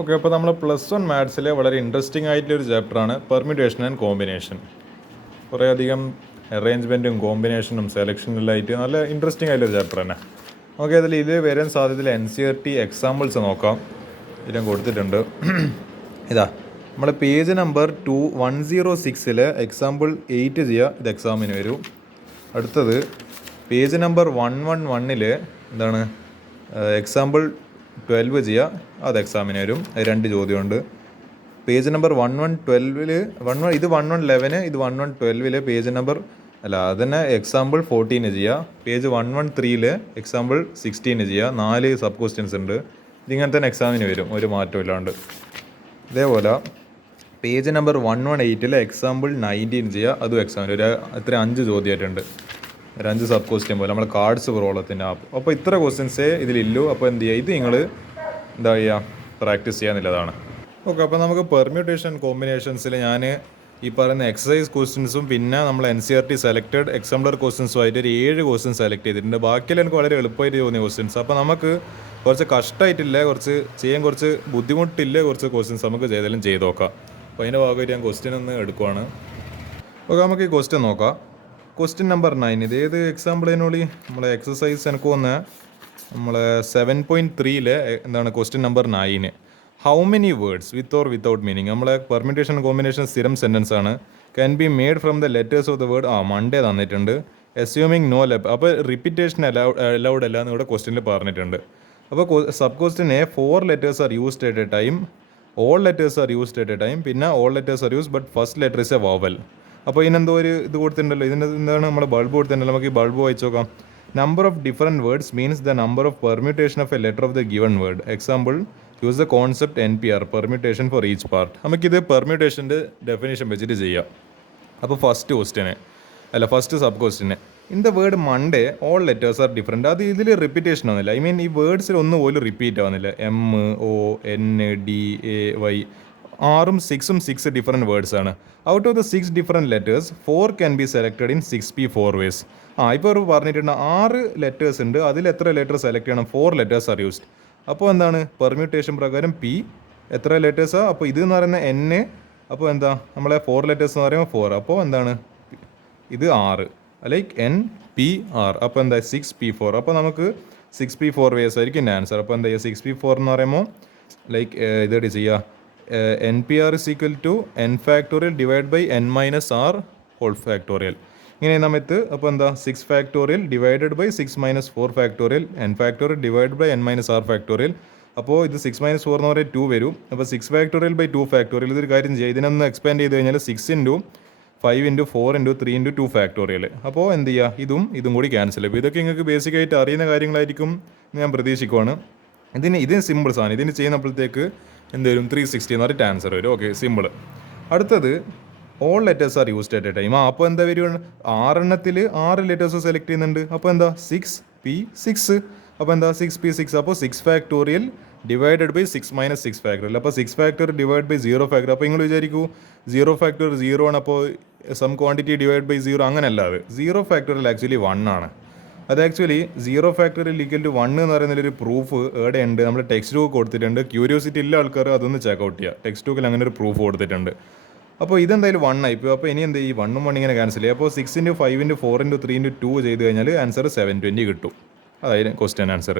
Okay, അപ്പോൾ നമ്മൾ +1 മാത്സിലെ വളരെ ഇൻട്രസ്റ്റിംഗ് ആയിട്ടുള്ളൊരു ചാപ്റ്ററാണ് പെർമ്യൂട്ടേഷൻ ആൻഡ് കോമ്പിനേഷൻ. കുറേയധികം അറേഞ്ച്മെൻറ്റും കോമ്പിനേഷനും സെലക്ഷനിലായിട്ട് നല്ല ഇൻട്രസ്റ്റിംഗ് ആയിട്ടൊരു ചാപ്റ്റർ തന്നെ. ഓക്കെ, ഇതിൽ വരാൻ സാധ്യതയുള്ള NCERT എക്സാമ്പിൾസ് നോക്കാം. ഇതിലും കൊടുത്തിട്ടുണ്ട്. ഇതാ നമ്മൾ പേജ് നമ്പർ 106 എക്സാമ്പിൾ 8 ചെയ്യുക. ഇത് എക്സാമിന് വരും. അടുത്തത് പേജ് നമ്പർ 111 എന്താണ് എക്സാമ്പിൾ 12 ചെയ്യുക. അത് എക്സാമിന് വരും. 2 ചോദ്യമുണ്ട്. പേജ് നമ്പർ 1112 ഇത് 1111 ഇത് 1112 പേജ് നമ്പർ അതന്നെ എക്സാമ്പിൾ 14 ചെയ്യുക. പേജ് 113 എക്സാമ്പിൾ 16 ചെയ്യുക. 4 സബ് ക്വസ്റ്റ്യൻസ് ഉണ്ട്. ഇതിങ്ങനെ തന്നെ എക്സാമിന് വരും, ഒരു മാറ്റം ഇല്ലാണ്ട്. ഇതേപോലെ പേജ് നമ്പർ 118 എക്സാമ്പിൾ 19 ചെയ്യുക. അതും എക്സാമിന് ഒരു 5 ചോദ്യമായിട്ടുണ്ട്. 5 സബ് ക്വസ്റ്റ്യൻ പോലെ നമ്മൾ കാർഡ്സ് പ്രോബ്ലത്തിൻ്റെ അപ്പോൾ ഇത്ര ക്വസ്റ്റ്യൻസേ ഇതിലില്ലൂ. അപ്പോൾ എന്ത് ചെയ്യുക, ഇത് നിങ്ങൾ എന്താ ചെയ്യുക, പ്രാക്ടീസ് ചെയ്യാന്നുള്ളതാണ്. ഓക്കെ, അപ്പോൾ നമുക്ക് പെർമ്യൂട്ടേഷൻ കോമ്പിനേഷൻസിൽ ഞാൻ ഈ പറയുന്ന എക്സസൈസ് ക്വസ്റ്റ്യൻസും പിന്നെ നമ്മൾ NCERT സെലക്റ്റഡ് എക്സാംപ്ലർ ക്വസ്റ്റ്യൻസും ആയിട്ട് ഒരു 7 ക്വസ്റ്റ്യൻസ് സെലക്ട് ചെയ്തിട്ടുണ്ട്. ബാക്കിയെല്ലാം എനിക്ക് വളരെ എളുപ്പമായിട്ട് തോന്നിയ ക്വസ്റ്റ്യൻസ്. അപ്പോൾ നമുക്ക് കുറച്ച് കഷ്ടമായിട്ടില്ല, കുറച്ച് ബുദ്ധിമുട്ടില്ല കുറച്ച് ക്വസ്റ്റ്യൻസ് നമുക്ക് ചെയ്താലും ചെയ്ത് നോക്കാം. അപ്പോൾ അതിൻ്റെ ഭാഗമായിട്ട് ഞാൻ ക്വസ്റ്റ്യൻ ഒന്ന് എടുക്കുവാണ്. ഓക്കെ, നമുക്ക് ഈ ക്വസ്റ്റ്യൻ നോക്കാം. ക്വസ്റ്റ്യൻ നമ്പർ 9 ഇത് ഏത് എക്സാമ്പിളിനോളി നമ്മളെ എക്സസൈസ് എനിക്ക് തോന്നുന്നത് നമ്മളെ 7.3 എന്താണ് question number 9. How many words with or without meaning നമ്മളെ പെർമ്യൂട്ടേഷൻ കോമ്പിനേഷൻ സ്ഥിരം സെൻറ്റൻസ് ആണ്. Can be made from the letters of the word Monday തന്നിട്ടുണ്ട്. അസ്യൂമിങ് നോ അപ്പോൾ റിപ്പീറ്റേഷൻ അലൗഡ് അല്ല എന്ന് ഇവിടെ ക്വസ്റ്റ്യനിൽ പറഞ്ഞിട്ടുണ്ട്. അപ്പോൾ sub question 4 letters are used at a time, all letters are used at a time, പിന്നെ all letters are use but first letter is a vowel. അപ്പോൾ ഇതിനെന്തോ ഒരു ഇത് കൊടുത്തിട്ടുണ്ടല്ലോ, ഇതിൻ്റെ എന്താണ് നമ്മൾ ബൾബ് കൊടുത്തിട്ടുണ്ടല്ലോ. നമുക്ക് ഈ ബൾബ് വായിച്ചു നോക്കാം. Number of different words means the number of permutation of A letter of the given word. Example use the concept NPR permutation for each part. നമുക്കിത് പെർമ്യൂട്ടേഷൻ്റെ ഡെഫിനേഷൻ വെച്ചിട്ട് ചെയ്യാം. അപ്പോൾ first sub question in the word Monday all letters are different. അത് ഇതിൽ repetition ആവുന്നില്ല. I mean ഈ വേർഡ്സിൽ ഒന്നും പോലും റിപ്പീറ്റ് ആവുന്നില്ല. MONDAY 6ഉം 6ഉം 6 ഡിഫറെൻറ്റ് വേർഡ്സ് ആണ്. Out of the 6 different letters 4 can be selected in 6P4 ways. ഇപ്പോൾ അവർ പറഞ്ഞിട്ടുണ്ട് 6 ലെറ്റേഴ്സ് ഉണ്ട്, അതിൽ എത്ര ലെറ്റർ സെലക്ട് ചെയ്യണം? 4 ലെറ്റേഴ്സ് ആർ യൂസ്ഡ്. അപ്പോൾ എന്താണ് പെർമ്യൂട്ടേഷൻ പ്രകാരം P എത്ര ലെറ്റേഴ്സാണ്? അപ്പോൾ ഇത് എന്ന് പറയുന്ന N, അപ്പോൾ എന്താ നമ്മളെ 4 ലെറ്റേഴ്സ് എന്ന് പറയുമ്പോൾ 4, അപ്പോൾ എന്താണ് ഇത് 6 ലൈക്ക് NPR. അപ്പോൾ എന്താ 6P4. അപ്പോൾ നമുക്ക് 6P4 വേസ് ആയിരിക്കും എൻ്റെ ആൻസർ. അപ്പോൾ എന്താ 6P4 എന്ന് പറയുമ്പോൾ ലൈക്ക് ഇതേടി ചെയ്യുക NPR is equal to N factorial divided by N minus R whole factorial. ഇങ്ങനെ നമുക്ക് അപ്പോൾ എന്താ 6 factorial divided by 6 minus 4 factorial N factorial divided by N minus R factorial. അപ്പോൾ ഇത് 6 minus 4 എന്ന് പറയുന്നത് 2 വരും. അപ്പോൾ 6 factorial by 2 factorial. ഇതൊരു കാര്യം ചെയ്യുക, ഇതിനൊന്ന് എക്സ്പാൻഡ് ചെയ്ത് കഴിഞ്ഞാൽ 6 into 5 into 4 into 3 into 2 factorial. അപ്പോൾ എന്ത് ചെയ്യുക, ഇതും കൂടി ക്യാൻസൽ ചെയ്യും. ഇതൊക്കെ നിങ്ങൾക്ക് ബേസിക്കായിട്ട് അറിയുന്ന കാര്യങ്ങളായിരിക്കും എന്ന് ഞാൻ പ്രതീക്ഷിക്കുവാണ്. ഇത് സിമ്പിൾ സാധനം. ഇതിന് ചെയ്യുന്നപ്പോഴത്തേക്ക് എന്ത് വരും? 360 എന്ന് പറഞ്ഞിട്ട് ആൻസർ വരും. Okay, simple. അടുത്തത് all letters are used at a time. അപ്പോൾ എന്താ വരും? 6 എണ്ണത്തിൽ 6 ലെറ്റേഴ്സ് സെലക്ട് ചെയ്യുന്നുണ്ട്. അപ്പോൾ എന്താ 6P6. അപ്പോൾ എന്താ 6P6. അപ്പോൾ 6 factorial divided by 6 minus 6 factorial. അപ്പോൾ 6 ഫാക്ടോറിയൽ ഡിവൈഡ് ബൈ 0 ഫാക്ടോറിയൽ. അപ്പോൾ നിങ്ങൾ വിചാരിക്കൂ 0 ഫാക്ടോറിയൽ 0 ആണ്, അപ്പോൾ സം ക്വാണ്ടിറ്റി ഡിവൈഡ് ബൈ 0 അങ്ങനെയല്ല. അത് 0 ഫാക്ടോറിയൽ ആക്ച്വലി 1 ആണ്. അത് ആക്ച്വലി 0 ഫാക്ടോറിയൽ ഈക്വൽ ടു 1 എന്ന് പറയുന്നതിലൊരു പ്രൂഫ് എവിടെ ഉണ്ട്? നമ്മൾ ടെക്സ്റ്റ് ബുക്ക് കൊടുത്തിട്ടുണ്ട്. ക്യൂരിയോസിറ്റി ഇല്ല ആൾക്കാർ അതൊന്ന് ചെക്കൗട്ട് ചെയ്യുക. ടെക്സ്റ്റ് ബുക്കിൽ അങ്ങനെ ഒരു പ്രൂഫ് കൊടുത്തിട്ടുണ്ട്. അപ്പോൾ ഇതെന്തായാലും 1 ആയിപ്പോൾ. അപ്പോൾ ഇനി എന്ത് ഈ 1ഉം 1 ഇങ്ങനെ ക്യാൻസൽ ചെയ്യുക. അപ്പോൾ 6 into 5 into 4 into 3 into 2 ചെയ്ത് കഴിഞ്ഞാൽ ആൻസർ 720 കിട്ടും. അതായത് ക്വസ്റ്റ്യൻ ആൻസർ.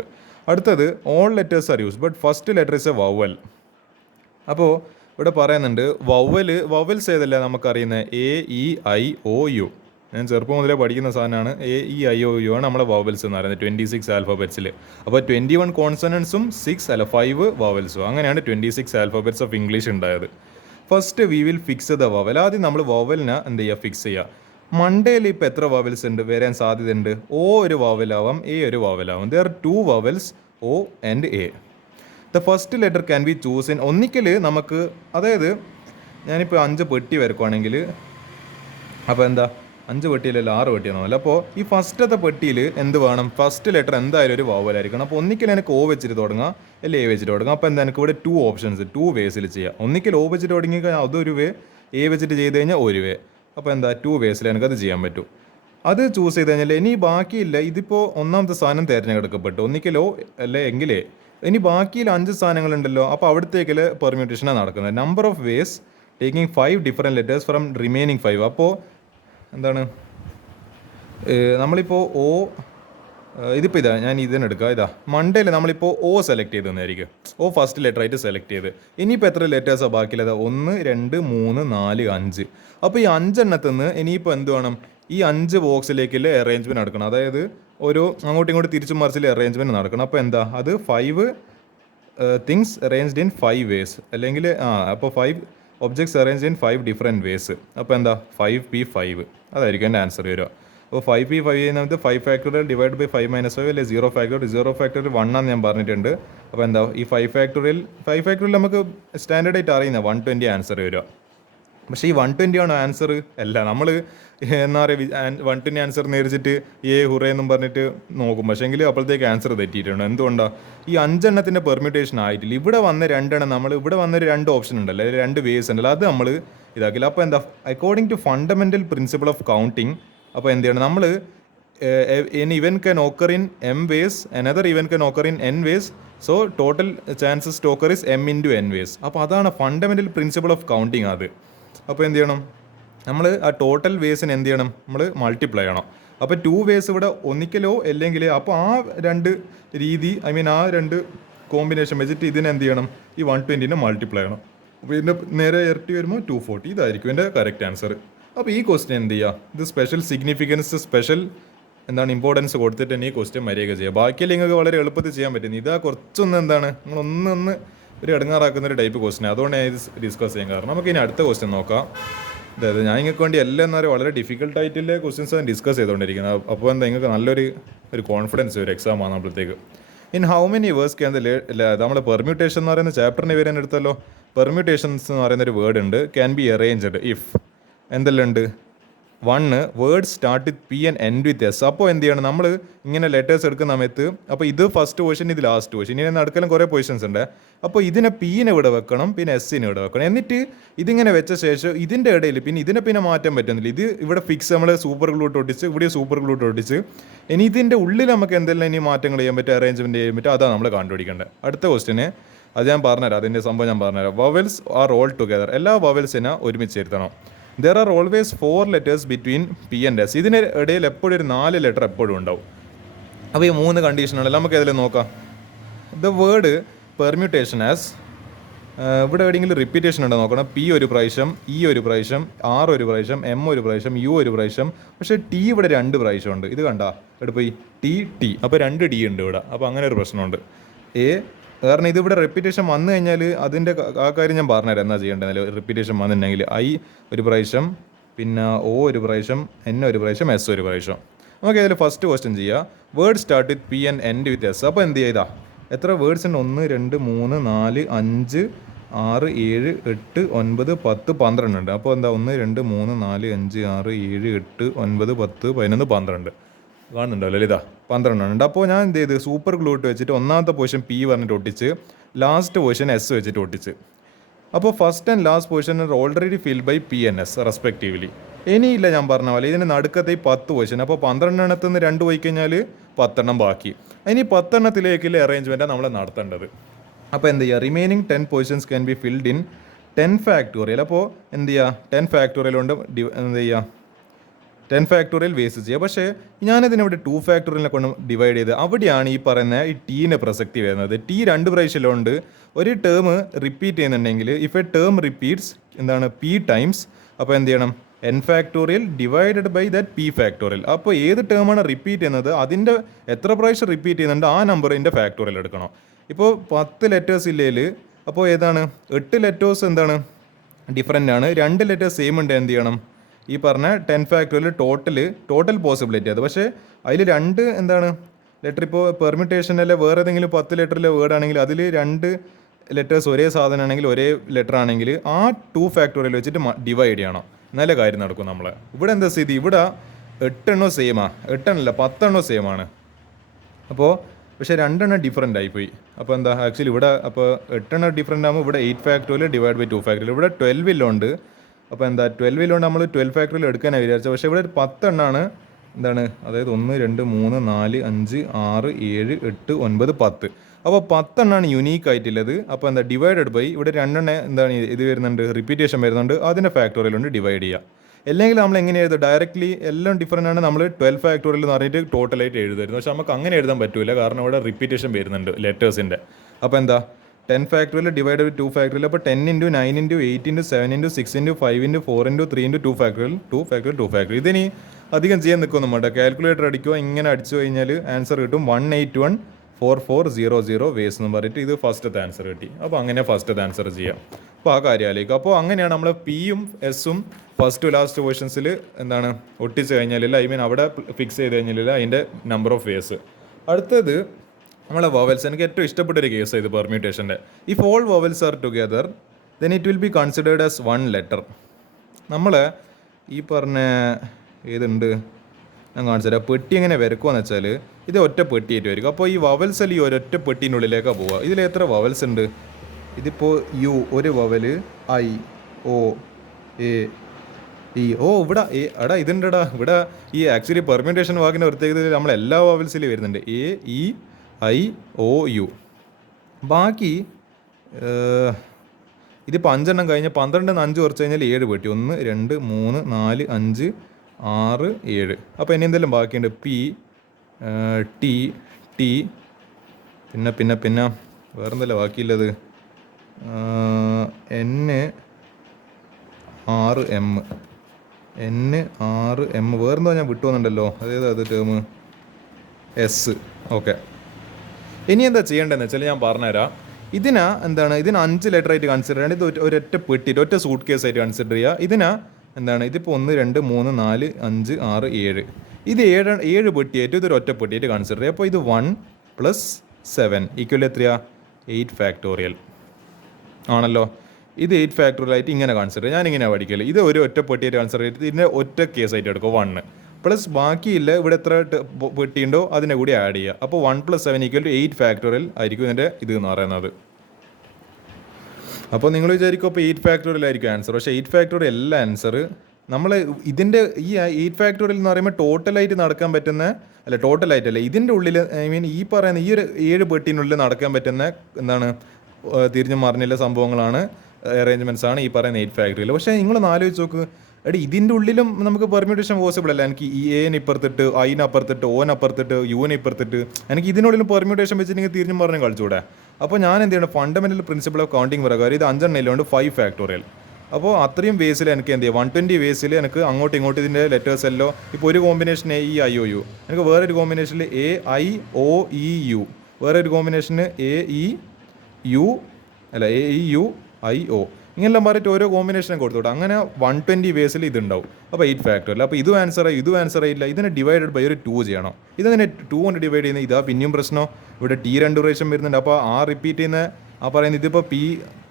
അടുത്തത് all letters are use but first letter is a vowel. അപ്പോൾ ഇവിടെ പറയുന്നുണ്ട് വവൽസ് ഏതല്ല നമുക്കറിയുന്നത് AEIOU. ഞാൻ ചെറുപ്പം മുതലേ പഠിക്കുന്ന സാധനമാണ്. AEIOU ആണ് നമ്മളെ വവൽസ് എന്ന് പറയുന്നത് 26 ആൽഫബറ്റ്സിൽ. അപ്പോൾ 21 കോൺസണൻസും 5 വവൽസും, അങ്ങനെയാണ് 26 ആൽഫബറ്റ്സ് ഓഫ് ഇംഗ്ലീഷ് ഉണ്ടായത്. First we will fix the vowel. ആദ്യം നമ്മൾ വവലിനെ എന്ത് ചെയ്യുക, ഫിക്സ് ചെയ്യുക. മൺഡേയിൽ ഇപ്പോൾ എത്ര വവൽസ് ഉണ്ട് വരാൻ സാധ്യതയുണ്ട്? O ഒരു വവലാവാം, A ഒരു വവലാവാം. There are 2 vowels O and A. The first letter can be choose in ഒന്നിക്കൽ നമുക്ക്, അതായത് ഞാനിപ്പോൾ 5 പെട്ടി വരക്കുവാണെങ്കിൽ അപ്പോൾ എന്താ 5 പെട്ടിയിലല്ല 6 പെട്ടിയാണല്ലോ. അപ്പോൾ ഈ ഫസ്റ്റത്തെ പെട്ടിയിൽ എന്ത് വേണം? ഫസ്റ്റ് ലെറ്റർ എന്തായാലും ഒരു വവലായിരിക്കണം. അപ്പോൾ ഒന്നിക്കൽ എനിക്ക് O വെച്ചിട്ട് തുടങ്ങാം, അല്ലെങ്കിൽ A വെച്ചിട്ട് തുടങ്ങാം. അപ്പോൾ എന്താ എനിക്ക് ഇവിടെ 2 ഓപ്ഷൻസ് 2 വേസിൽ ചെയ്യാം. ഒന്നിക്കൽ O വെച്ചിട്ട് തുടങ്ങി കഴിഞ്ഞാൽ അതൊരു വേ, A വെച്ചിട്ട് ചെയ്ത് കഴിഞ്ഞാൽ ഒരു വേ. അപ്പോൾ എന്താ 2 വേസിൽ എനിക്കത് ചെയ്യാൻ പറ്റും. അത് ചൂസ് ചെയ്ത് കഴിഞ്ഞാൽ ഇനി ബാക്കിയില്ല. ഇതിപ്പോൾ ഒന്നാമത്തെ സാധനം തിരഞ്ഞെടുക്കപ്പെട്ടു. ഒന്നിക്കൽ O അല്ലേ എങ്കിലേ ഇനി ബാക്കിയിൽ 5 സാധനങ്ങളുണ്ടല്ലോ, അപ്പോൾ അവിടത്തേക്കിൽ പെർമ്യൂട്ടേഷനാണ് നടക്കുന്നത്. Number of vase taking 5 different letters from remaining 5. അപ്പോൾ എന്താണ് നമ്മളിപ്പോൾ ഇതിപ്പോൾ ഇതാ ഞാൻ ഇതിന് എടുക്കുക. ഇതാ മണ്ടയിൽ നമ്മളിപ്പോൾ സെലക്ട് ചെയ്ത് തന്നായിരിക്കും. ഫസ്റ്റ് ലെറ്റർ ആയിട്ട് സെലക്ട് ചെയ്ത്. ഇനിയിപ്പോൾ എത്ര ലെറ്റേഴ്സാണ് ബാക്കിയുള്ളത്? 1 2 3 4 5. അപ്പോൾ ഈ 5 എണ്ണത്തിൽ നിന്ന് ഇനിയിപ്പോൾ എന്ത് വേണം? ഈ 5 ബോക്സിലേക്കുള്ള അറേഞ്ച്മെൻറ്റ് നടക്കണം. അതായത് ഒരു അങ്ങോട്ടും ഇങ്ങോട്ടും തിരിച്ചും മറിച്ചിൽ അറേഞ്ച്മെൻറ്റ് നടക്കണം. അപ്പോൾ എന്താ അത് 5 തിങ്സ് അറേഞ്ച്ഡ് ഇൻ 5 വേസ്, അല്ലെങ്കിൽ അപ്പോൾ 5 objects arranged in 5 different ways. അപ്പോൾ എന്താ 5p5 അതായിരിക്കും എൻ്റെ ആൻസർ വരിക. അപ്പോൾ 5p5 ചെയ്യുന്നത് 5 ഫാക്ടോറിയൽ ഡിവൈഡ് ബൈ 5 - 5 അല്ലെ 0 ഫാക്ടോറിയൽ 1 ആണെന്ന് ഞാൻ പറഞ്ഞിട്ടുണ്ട്. അപ്പോൾ എന്താ ഈ 5 ഫാക്ടോറിയൽ നമുക്ക് സ്റ്റാൻഡേർഡ് ആയിട്ട് അറിയുന്ന 120 ആൻസർ വരിക. പക്ഷേ ഈ 120 ആണോ ആൻസർ? അല്ല. നമ്മൾ എന്താ പറയുക 120 ആൻസർ നേരിച്ചിട്ട് ഹുറേന്നും പറഞ്ഞിട്ട് നോക്കും. പക്ഷേങ്കിൽ അപ്പോഴത്തേക്ക് ആൻസർ തെറ്റിയിട്ടുണ്ട്. എന്തുകൊണ്ടാണ്? ഈ 5 എണ്ണത്തിൻ്റെ പെർമ്യൂട്ടേഷൻ ആയിട്ടില്ല. ഇവിടെ വന്ന 2 എണ്ണം നമ്മൾ ഇവിടെ വന്നൊരു 2 ഓപ്ഷൻ ഉണ്ടല്ലോ, 2 വേസ് ഉണ്ടല്ലോ, അത് നമ്മൾ ഇതാക്കില്ല. അപ്പോൾ എന്താ according to fundamental principle of counting, അപ്പോൾ എന്ത് ചെയ്യണം നമ്മൾ an event can occur in m ways, another event can occur in n ways, so total chances to occur is m into n ways. അപ്പോൾ അതാണ് ഫണ്ടമെൻ്റൽ പ്രിൻസിപ്പിൾ ഓഫ് കൗണ്ടിങ്. അത് അപ്പോൾ എന്ത് ചെയ്യണം നമ്മൾ ആ ടോട്ടൽ വേസിന് എന്ത് ചെയ്യണം? നമ്മൾ മൾട്ടിപ്ലൈ ചെയ്യണം. അപ്പോൾ 2 വേസ് ഇവിടെ ഒന്നിക്കലോ അല്ലെങ്കിൽ അപ്പോൾ ആ 2 രീതി ആ 2 കോമ്പിനേഷൻ വെച്ചിട്ട് ഇതിനെ എന്ത് ചെയ്യണം? ഈ 120നെ മൾട്ടിപ്ലൈ ചെയ്യണം. അപ്പോൾ ഇതിൻ്റെ നേരെ ഇരട്ടി വരുമ്പോൾ 240. ഇതായിരിക്കും എൻ്റെ കറക്റ്റ് ആൻസർ. അപ്പോൾ ഈ ക്വസ്റ്റ്യൻ എന്ത് ചെയ്യുക? ഇത് സ്പെഷ്യൽ സിഗ്നിഫിക്കൻസ് സ്പെഷ്യൽ ഇമ്പോർട്ടൻസ് കൊടുത്തിട്ട് തന്നെ ഈ ക്വസ്റ്റ്യൻ മര്യാദ ചെയ്യുക. ബാക്കിയെല്ലാം നിങ്ങൾക്ക് വളരെ എളുപ്പത്തിൽ ചെയ്യാൻ പറ്റും. ഇതാ കുറച്ചൊന്ന് നിങ്ങളൊന്ന് ഒരു ഇടങ്ങാറാക്കുന്ന ഒരു ടൈപ്പ് ക്വസ്റ്റ്യൻ. അതുകൊണ്ട് ഞാൻ ഇത് ഡിസ്കസ് ചെയ്യാൻ കാരണം. നമുക്ക് ഇനി അടുത്ത ക്വസ്റ്റ്യൻ നോക്കാം. അതായത് ഞാൻ നിങ്ങൾക്ക് വേണ്ടി എല്ലാം എന്താ പറയുക വളരെ ഡിഫിക്കൽട്ടായിട്ടുള്ള ക്വസ്റ്റ്യൻസ് ഡിസ്കസ് ചെയ്തുകൊണ്ടിരിക്കുന്നത്. അപ്പോൾ എന്താ നിങ്ങൾക്ക് നല്ലൊരു കോൺഫിഡൻസ് ഒരു എക്സാം ആകുമ്പോഴത്തേക്ക്. In how many ways can നമ്മൾ പെർമ്യൂട്ടേഷൻ എന്ന് പറയുന്ന ചാപ്റ്ററിൻ്റെ പേര് തന്നെ എടുത്തല്ലോ. പെർമ്യൂട്ടേഷൻസ് എന്ന് പറയുന്നൊരു വേർഡ് ഉണ്ട്. ക്യാൻ ബി അറേഞ്ച്ഡ് ഇഫ് എന്തെല്ലാം ഉണ്ട്? 1 word start with P and end with S. അപ്പോൾ എന്ത് ചെയ്യണം? നമ്മൾ ഇങ്ങനെ ലെറ്റേഴ്സ് എടുക്കുന്ന സമയത്ത് അപ്പോൾ ഇത് ഫസ്റ്റ് പൊസിഷൻ, ഇത് ലാസ്റ്റ് പൊസിഷൻ, ഇനി നടുക്കലും കുറേ പൊസിഷൻസ് ഉണ്ട്. അപ്പോൾ ഇതിനെ പീനെ ഇവിടെ വെക്കണം, പിന്നെ എസ്സിനെ ഇവിടെ വെക്കണം. എന്നിട്ട് ഇതിങ്ങനെ വെച്ച ശേഷം ഇതിൻ്റെ ഇടയിൽ ഇതിനെ മാറ്റാൻ പറ്റുന്നില്ല. ഇത് ഇവിടെ ഫിക്സ് നമ്മൾ സൂപ്പർ ഗ്ലൂട്ട് ഒട്ടിച്ച് ഇവിടെ സൂപ്പർ ഗ്ലൂട്ട് ഒട്ടിച്ച് ഇനി ഇതിൻ്റെ ഉള്ളിൽ നമുക്ക് എന്തെല്ലാം ഇനി മാറ്റങ്ങൾ ചെയ്യാൻ പറ്റും, അറേഞ്ച്മെൻറ്റ് ചെയ്യാൻ പറ്റും, അതാണ് നമ്മൾ കണ്ടുപിടിക്കേണ്ടത്. അടുത്ത ക്വസ്റ്റിന് അത് ഞാൻ പറഞ്ഞുതരാം. അതിൻ്റെ സംഭവം ഞാൻ പറഞ്ഞുതരാം. Vowels are all together. എല്ലാ വവൽസിനെ ഒരുമിച്ച് ഇരുത്തണം. There are always 4 letters between P and S. ഇതിന് ഇടയിൽ എപ്പോഴും ഒരു 4 ലെറ്റർ എപ്പോഴും ഉണ്ടാവും. അപ്പോൾ ഈ 3 കണ്ടീഷനുണ്ടല്ലോ, നമുക്ക് അതിൽ നോക്കാം. ദ വേർഡ് പെർമ്യൂട്ടേഷൻ ആസ് ഇവിടെ എവിടെയെങ്കിലും റിപ്പീറ്റേഷൻ ഉണ്ടോ നോക്കണം. പി ഒരു പ്രാവശ്യം, ഇ ഒരു പ്രാവശ്യം, ആർ ഒരു പ്രാവശ്യം, എം ഒരു പ്രാവശ്യം, യു ഒരു പ്രാവശ്യം. പക്ഷേ ടി ഇവിടെ 2 പ്രാവശ്യമുണ്ട്. ഇത് കണ്ടാ എടുപ്പ് ടി. അപ്പോൾ 2 ഡി ഉണ്ട് ഇവിടെ. അപ്പോൾ അങ്ങനെ ഒരു പ്രശ്നമുണ്ട്. കാരണം ഇതിവിടെ റെപ്പിറ്റേഷൻ വന്നു കഴിഞ്ഞാൽ അതിൻ്റെ ആ കാര്യം ഞാൻ പറഞ്ഞുതരാം എന്താ ചെയ്യേണ്ടത്. റിപ്പീറ്റേഷൻ വന്നിട്ടുണ്ടെങ്കിൽ ഐ ഒരു പ്രാവശ്യം, പിന്നെ ഒ ഒരു പ്രാവശ്യം, എൻ ഒരു പ്രാവശ്യം, എസ് ഒരു പ്രാവശ്യം. നമുക്ക് അതിൽ ഫസ്റ്റ് ക്വസ്റ്റ്യൻ ചെയ്യുക. Word start with P and end with S. അപ്പോൾ എന്ത് ചെയ്താ എത്ര വേർഡ്സ് ഉണ്ട്? 1 2 3 4 5 6 7 8 9 10 12 ഉണ്ട്. അപ്പോൾ എന്താ 1 2 3 4 5 6 7 8 9 10 11 12 കാണുന്നുണ്ടല്ലോ ഇതാ 12 ഉണ്ട്. അപ്പോൾ ഞാൻ എന്ത് ചെയ്ത് സൂപ്പർ ഗ്ലൂട്ട് വെച്ചിട്ട് ഒന്നാമത്തെ പൊസിഷൻ പി പറഞ്ഞിട്ട് ഒട്ടിച്ച് ലാസ്റ്റ് പൊസിഷൻ എസ് വെച്ചിട്ട് ഒട്ടിച്ച്. അപ്പോൾ first and last position already fill by P and S respectively. ഇനിയില്ല ഞാൻ പറഞ്ഞ പോലെ ഇതിന് നടുക്കത്തെ 10 പൊസിഷൻ. അപ്പോൾ 12 എണ്ണത്തിൽ നിന്ന് 2 പോയി കഴിഞ്ഞാൽ 10 എണ്ണം ബാക്കി. ഇനി 10 എണ്ണത്തിലേക്കുള്ള അറേഞ്ച്മെൻറ്റാണ് നമ്മൾ നടത്തേണ്ടത്. അപ്പോൾ എന്ത് ചെയ്യുക? Remaining 10 positions can be filled in 10 factorial. അപ്പോൾ എന്ത് ചെയ്യുക? 10 ഫാക്ടോറിയൽ കൊണ്ട് എന്ത് ചെയ്യുക? 10 ഫാക്ടോറിയൽ വേസ്റ്റ് ചെയ്യുക. പക്ഷേ ഞാനിതിനിവിടെ 2 ഫാക്ടോറിയലിനെ കൊണ്ട് ഡിവൈഡ് ചെയ്ത് അവിടെയാണ് ഈ പറയുന്ന ഈ ടീൻ്റെ പ്രസക്തി വരുന്നത്. ടി 2 പ്രാവശ്യമുണ്ട്. ഒരു ടേം റിപ്പീറ്റ് ചെയ്യുന്നുണ്ടെങ്കിൽ ഇഫ് എ ടേം റിപ്പീറ്റ്സ് എന്താണ് പി ടൈംസ്, അപ്പോൾ എന്ത് ചെയ്യണം? N factorial divided by that P factorial. അപ്പോൾ ഏത് ടേമാണ് റിപ്പീറ്റ് ചെയ്യുന്നത് അതിൻ്റെ എത്ര പ്രാവശ്യം റിപ്പീറ്റ് ചെയ്യുന്നുണ്ട് ആ നമ്പറിൻ്റെ ഫാക്ടോറിയൽ എടുക്കണം. ഇപ്പോൾ 10 ലെറ്റേഴ്സ് ഇല്ലേൽ അപ്പോൾ ഏതാണ് 8 ലെറ്റേഴ്സ് എന്താണ് ഡിഫറൻ്റ് ആണ്, 2 ലെറ്റേഴ്സ് സെയിം ഉണ്ട്. എന്ത് ചെയ്യണം? ഈ പറഞ്ഞ 10 ഫാക്ടോറിയൽ ടോട്ടൽ പോസിബിലിറ്റി അത്. പക്ഷേ അതിൽ 2 എന്താണ് ലെറ്റർ ഇപ്പോൾ പെർമ്യൂട്ടേഷനല്ലേ വേറെ ഏതെങ്കിലും 10 ലെറ്ററിലെ വേർഡ് ആണെങ്കിൽ അതിൽ 2 ലെറ്റേഴ്സ് ഒരേ സാധനമാണെങ്കിൽ ഒരേ ലെറ്റർ ആണെങ്കിൽ ആ 2 ഫാക്ടോറിയൽ വെച്ചിട്ട് ഡിവൈഡ് ചെയ്യണം. നല്ല കാര്യം നടക്കും നമ്മളെ. ഇവിടെ എന്താ സ്ഥിതി? ഇവിടെ 8 എണ്ണോ സെയിമാണ്, 8 എണ്ണല്ല 10 എണ്ണോ സെയിമാണ്. അപ്പോൾ പക്ഷേ 2 എണ്ണം ഡിഫറൻ്റ് ആയിപ്പോയി. അപ്പോൾ എന്താ ആക്ച്വലി ഇവിടെ അപ്പോൾ 8 എണ്ണം ഡിഫറൻ്റ് ആകുമ്പോൾ ഇവിടെ 8 ഫാക്ടോറിയൽ ഡിവൈഡ് ബൈ 2 ഫാക്ടോറിയൽ. ഇവിടെ 12 ഉണ്ട്. അപ്പോൾ എന്താ 12 നമ്മൾ 12 ഫാക്ടറിയിൽ എടുക്കാനാണ് വിചാരിച്ചത്. പക്ഷേ ഇവിടെ ഒരു 10 എണ്ണമാണ് എന്താണ്, അതായത് 1 2 3 4 5 6 7 8 9 10. അപ്പോൾ 10 യുണീക്ക് ആയിട്ടുള്ളത്. അപ്പോൾ എന്താ ഡിവൈഡഡ് ബൈ ഇവിടെ 2 എന്താണ് ഇത് വരുന്നുണ്ട്, റിപ്പീറ്റേഷൻ വരുന്നുണ്ട്, അതിൻ്റെ ഫാക്ടോറിയൽ കൊണ്ട് ഡിവൈഡ് ചെയ്യുക. അല്ലെങ്കിൽ നമ്മൾ എങ്ങനെ എഴുതുക, ഡയറക്റ്റ്ലി എല്ലാം ഡിഫറൻ്റ് ആണ്, നമ്മൾ 12 ഫാക്ടോറിയൽ എന്ന് പറഞ്ഞിട്ട് ടോട്ടലായിട്ട് എഴുതുമായിരുന്നു. പക്ഷെ നമുക്ക് അങ്ങനെ എഴുതാൻ പറ്റില്ല, കാരണം ഇവിടെ റിപ്പീറ്റേഷൻ വരുന്നുണ്ട് ലെറ്റേഴ്സിൻ്റെ. അപ്പോൾ എന്താ 10 ഫാക്ടോറിയൽ ഡിവൈഡ് ബൈ 2 ഫാക്ടോറിയൽ. അപ്പോൾ 10 × 9 × 8 × 7 × 6 × 5 × 4 × 3 × 2 ഫാക്ടോറിയൽ 2 ഫാക്ടോറിയൽ 2 ഫാക്ടോറിയൽ. ഇതിനി അധികം ചെയ്യാൻ നിൽക്കൊന്നും വേണ്ട, കാൽക്കുലേറ്റർ അടിക്കുക, ഇങ്ങനെ അടിച്ചു കഴിഞ്ഞാൽ ആൻസർ കിട്ടും 1814400 വേസ് എന്ന് പറഞ്ഞിട്ട്. ഇത് ഫസ്റ്റത്തെ ആൻസർ കിട്ടി. അപ്പോൾ അങ്ങനെ ഫസ്റ്റത്തെ ആൻസർ ചെയ്യാം. അപ്പോൾ ആ കാര്യമാലേക്ക്. അപ്പോൾ അങ്ങനെയാണ് നമ്മൾ പിയും എസും ഫസ്റ്റ് ടു ലാസ്റ്റ് ക്വസ്റ്റൻസിൽ എന്താണ് ഒട്ടിച്ച് കഴിഞ്ഞാലില്ല, ഐ മീൻ അവിടെ ഫിക്സ് ചെയ്ത് കഴിഞ്ഞാലില്ല അതിൻ്റെ നമ്പർ ഓഫ് വേസ്. അടുത്തത് നമ്മളെ വവൽസ്. എനിക്ക് ഏറ്റവും ഇഷ്ടപ്പെട്ടൊരു കേസ് ഇത് പെർമ്യൂട്ടേഷൻ്റെ. If all vowels are together then it will be considered as one letter. നമ്മൾ ഈ പറഞ്ഞ ഏതുണ്ട് ഞാൻ കാണിച്ചുതരാം. പെട്ടി എങ്ങനെ വരക്കുമെന്ന് വെച്ചാൽ ഇത് ഒറ്റ പെട്ടിയായിട്ട് വരും. അപ്പോൾ ഈ വവൽസിൽ ഈ ഒരൊറ്റ പെട്ടീൻ്റെ ഉള്ളിലേക്കാണ് പോവുക. ഇതിൽ എത്ര വവൽസ് ഉണ്ട്? ഇതിപ്പോൾ യു ഒരു വവല്, ഐ, ഒ, എ, ഇ. ഓ ഇവിടെ എടാ ഇതുണ്ടടാ, ഇവിടെ ഈ ആക്ച്വലി പെർമ്യൂട്ടേഷൻ വാക്കിൻ്റെ പ്രത്യേകത നമ്മൾ എല്ലാ വവൽസിലും വരുന്നുണ്ട്. A, E, I, O, U. ബാക്കി ഇതിപ്പോൾ 5 കഴിഞ്ഞ് 12 5 കുറച്ച് കഴിഞ്ഞാൽ 7 പെട്ടി. 1 2 3 4 5 6 7. അപ്പോൾ ഇനി എന്തെങ്കിലും ബാക്കിയുണ്ട്? പി, ടി, ടി, പിന്നെ പിന്നെ പിന്നെ വേറെന്തല്ല ബാക്കിയുള്ളത്? N, R, M. N, R, M. വേറെന്തോ ഞാൻ വിട്ടുവന്നുണ്ടല്ലോ, അത് ടേം എസ്. ഓക്കെ. ഇനി എന്താ ചെയ്യേണ്ടതെന്ന് വെച്ചാൽ ഞാൻ പറഞ്ഞുതരാം. ഇതിന് 5 ലെറ്റർ ആയിട്ട് കൺസിഡർ ചെയ്യേണ്ടത്. ഇത് ഒരൊറ്റ പെട്ടിയിട്ട് ഒറ്റ സൂട്ട് കേസ് ആയിട്ട് കൺസിഡർ ചെയ്യുക. ഇതിപ്പോൾ 1 2 3 4 5 6 7. ഇത് 7 പെട്ടിയായിട്ട് ഇതൊരു ഒറ്റ പെട്ടിയായിട്ട് കൺസിഡർ ചെയ്യുക. അപ്പോൾ ഇത് 1 + 7 = എത്രയാ? 8 ഫാക്ടോറിയൽ ആണല്ലോ. ഇത് 8 ഫാക്ടോറിയൽ ആയിട്ട് ഇങ്ങനെ കൺസിഡർ ചെയ്യുക. ഞാനിങ്ങനെയാണ് പഠിക്കല്. ഇത് ഒരു ഒറ്റ പെട്ടിയായിട്ട് കൺസിഡർ ചെയ്തിട്ട് ഇതിനെ ഒറ്റ കേസായിട്ട് എടുക്കുക 1 പ്ലസ് ബാക്കിയില്ല ഇവിടെ എത്ര പെട്ടിയുണ്ടോ അതിനെ കൂടി ആഡ് ചെയ്യുക. അപ്പോൾ 1 + 7 = 8 ഫാക്ടോറിയൽ ആയിരിക്കും ഇതിൻ്റെ ഇത് എന്ന് പറയുന്നത്. അപ്പോൾ നിങ്ങൾ വിചാരിക്കും അപ്പോൾ 8 ഫാക്ടോറിയൽ ആയിരിക്കും ആൻസർ. പക്ഷേ 8 ഫാക്ടോറിയൽ അല്ല ആൻസർ. നമ്മൾ ഇതിൻ്റെ ഈ 8 ഫാക്ടോറിയൽ എന്ന് പറയുമ്പോൾ ടോട്ടലായിട്ട് നടക്കാൻ പറ്റുന്ന, അല്ല ടോട്ടലായിട്ടല്ല, ഇതിൻ്റെ ഉള്ളിൽ ഐ മീൻ ഈ പറയുന്ന ഈ ഒരു 7 പെട്ടിനുള്ളിൽ നടക്കാൻ പറ്റുന്ന തിരിഞ്ഞു മറിഞ്ഞുള്ള സംഭവങ്ങളാണ്, അറേഞ്ച്മെൻറ്റ്സ് ആണ് ഈ പറയുന്ന 8 ഫാക്ടോറിയൽ. പക്ഷേ നിങ്ങളൊന്ന് ആലോചിച്ച് നോക്ക്, ഇതിൻ്റെ ഉള്ളിലും നമുക്ക് പെർമ്യൂട്ടേഷൻ പോസിബിൾ അല്ല. എനിക്ക് ഈ എന് ഇപ്പുറത്തിട്ട്, ഐന് അപ്പുറത്തിട്ട്, ഓന് അപ്പുറത്തിട്ട്, യുവിന് ഇപ്പുറത്തിട്ട്, എനിക്ക് ഇതിനുള്ളിലും പെർമ്യൂട്ടേഷൻ വെച്ചിട്ടുണ്ടെങ്കിൽ തിരിഞ്ഞു പറഞ്ഞ് കളിച്ചൂടെ. അപ്പോൾ ഞാൻ എന്ത് ചെയ്യണം, ഫണ്ടമെൻ്റൽ പ്രിൻസിപ്പിൾ ഓഫ് കൗണ്ടിങ് പ്രകാരം ഇത് 5 ഇല്ലുകൊണ്ട് 5 ഫാക്ടോറിയൽ. അപ്പോൾ അത്രയും വേസിൽ എനിക്ക് എന്ത് ചെയ്യാം, 120 വേസിൽ എനിക്ക് അങ്ങോട്ടും ഇങ്ങോട്ടും ഇതിൻ്റെ ലെറ്റേഴ്സ് എല്ലാം, ഇപ്പോൾ ഒരു combination A E I O U, എനിക്ക് വേറൊരു കോമ്പിനേഷനിൽ A I O E U, വേറൊരു കോമ്പിനേഷന് A E U I O, ഇങ്ങനെല്ലാം പറഞ്ഞിട്ട് ഓരോ കോമ്പിനേഷനും കൊടുത്തോട്ടെ. അങ്ങനെ 120 വേസിൽ ഇതുണ്ടാവും. അപ്പോൾ 8 ഫാക്ടോറിയൽ. അപ്പോൾ ഇതും ആൻസർ ആയില്ല. ഇതിനെ ഡിവൈഡഡ് ബൈ ഒരു 2 ചെയ്യണം. ഇതങ്ങനെ 2 കൊണ്ട് ഡിവൈഡ് ചെയ്യുന്നത് ഇതാ പിന്നെയും പ്രശ്നം. ഇവിടെ ടി 2 പ്രാവശ്യം വരുന്നുണ്ട്. അപ്പോൾ ആ റിപ്പീറ്റ് ചെയ്യുന്ന പറയുന്നത് ഇതിപ്പോൾ